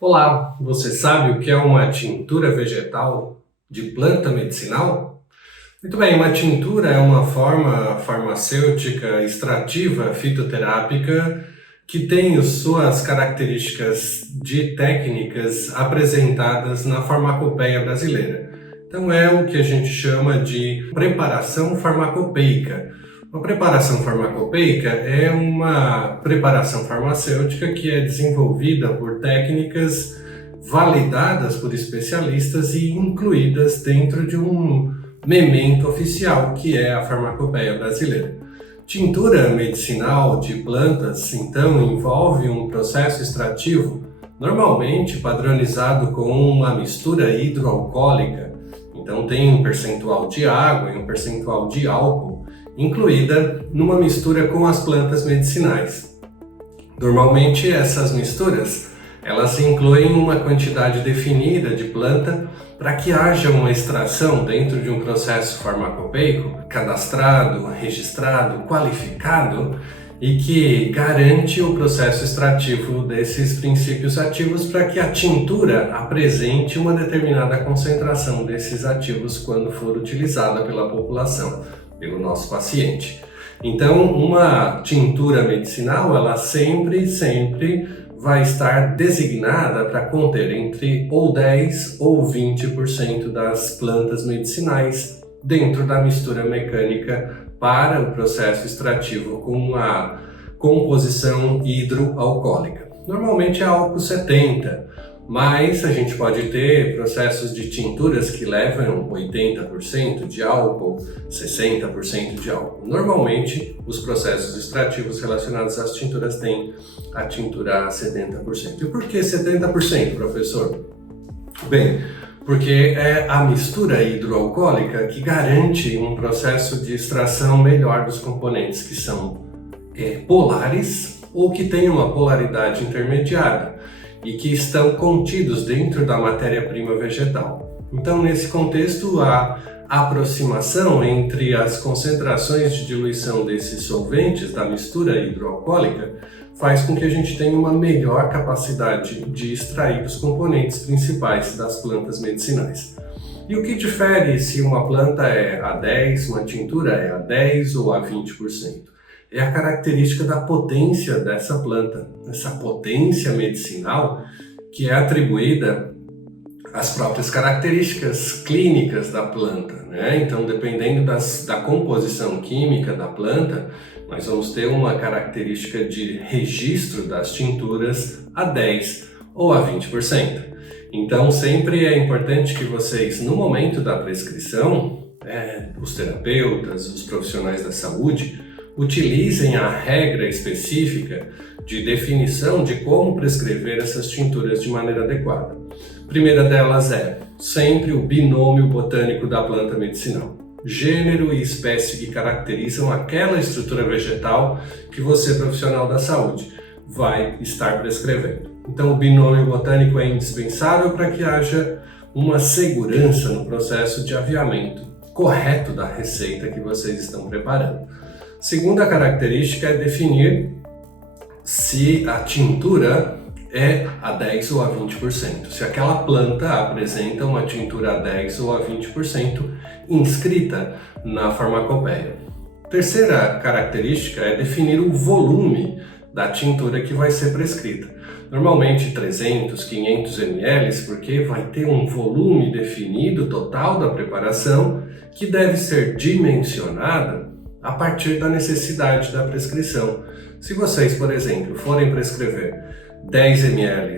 Olá, você sabe o que é uma tintura vegetal de planta medicinal? Muito bem, uma tintura é uma forma farmacêutica extrativa fitoterápica que tem suas características de técnicas apresentadas na farmacopeia brasileira. Então é o que a gente chama de preparação farmacopeica. Uma preparação farmacopeica é uma preparação farmacêutica que é desenvolvida por técnicas validadas por especialistas e incluídas dentro de um memento oficial, que é a farmacopeia brasileira. Tintura medicinal de plantas, então, envolve um processo extrativo normalmente padronizado com uma mistura hidroalcoólica. Então tem um percentual de água e um percentual de álcool incluída numa mistura com as plantas medicinais. Normalmente essas misturas elas incluem uma quantidade definida de planta para que haja uma extração dentro de um processo farmacopeico cadastrado, registrado, qualificado e que garante o processo extrativo desses princípios ativos para que a tintura apresente uma determinada concentração desses ativos quando for utilizada pela população, pelo nosso paciente. Então, uma tintura medicinal, ela sempre vai estar designada para conter entre ou 10 ou 20% das plantas medicinais dentro da mistura mecânica para o processo extrativo com uma composição hidroalcoólica. Normalmente é álcool 70, mas a gente pode ter processos de tinturas que levam 80% de álcool, 60% de álcool. Normalmente, os processos extrativos relacionados às tinturas têm a tintura a 70%. E por que 70%, professor? Bem, porque é a mistura hidroalcoólica que garante um processo de extração melhor dos componentes que são polares ou que têm uma polaridade intermediária e que estão contidos dentro da matéria-prima vegetal. Então, nesse contexto, a aproximação entre as concentrações de diluição desses solventes da mistura hidroalcoólica faz com que a gente tenha uma melhor capacidade de extrair os componentes principais das plantas medicinais. E o que difere se uma planta é a 10, uma tintura é a 10 ou a 20%? É a característica da potência dessa planta, essa potência medicinal que é atribuída às próprias características clínicas da planta, né? Então, dependendo da composição química da planta, nós vamos ter uma característica de registro das tinturas a 10 ou a 20%. Então, sempre é importante que vocês, no momento da prescrição, os terapeutas, os profissionais da saúde, utilizem a regra específica de definição de como prescrever essas tinturas de maneira adequada. A primeira delas é sempre o binômio botânico da planta medicinal. Gênero e espécie que caracterizam aquela estrutura vegetal que você, profissional da saúde, vai estar prescrevendo. Então, o binômio botânico é indispensável para que haja uma segurança no processo de aviamento correto da receita que vocês estão preparando. Segunda característica é definir se a tintura é a 10 ou a 20%. Se aquela planta apresenta uma tintura a 10 ou a 20% inscrita na farmacopeia. Terceira característica é definir o volume da tintura que vai ser prescrita. Normalmente 300, 500 ml, porque vai ter um volume definido total da preparação que deve ser dimensionado a partir da necessidade da prescrição. Se vocês, por exemplo, forem prescrever 10 ml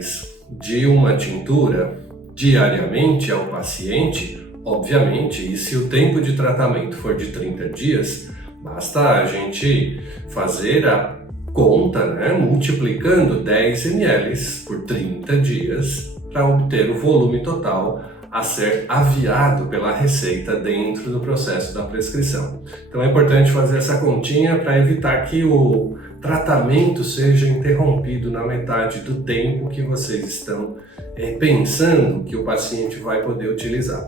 de uma tintura diariamente ao paciente, obviamente, e se o tempo de tratamento for de 30 dias, basta a gente fazer a conta, multiplicando 10 ml por 30 dias para obter o volume total a ser aviado pela receita dentro do processo da prescrição. Então é importante fazer essa continha para evitar que o tratamento seja interrompido na metade do tempo que vocês estão pensando que o paciente vai poder utilizar.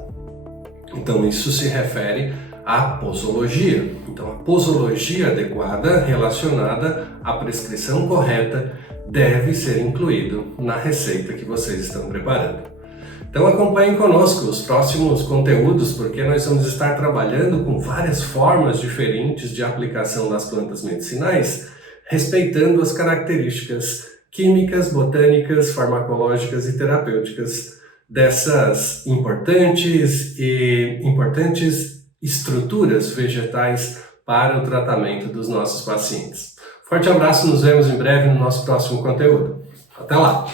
Então isso se refere a posologia. Então, a posologia adequada relacionada à prescrição correta deve ser incluído na receita que vocês estão preparando. Então acompanhem conosco os próximos conteúdos, porque nós vamos estar trabalhando com várias formas diferentes de aplicação das plantas medicinais, respeitando as características químicas, botânicas, farmacológicas e terapêuticas dessas importantes estruturas vegetais para o tratamento dos nossos pacientes. Forte abraço, nos vemos em breve no nosso próximo conteúdo. Até lá!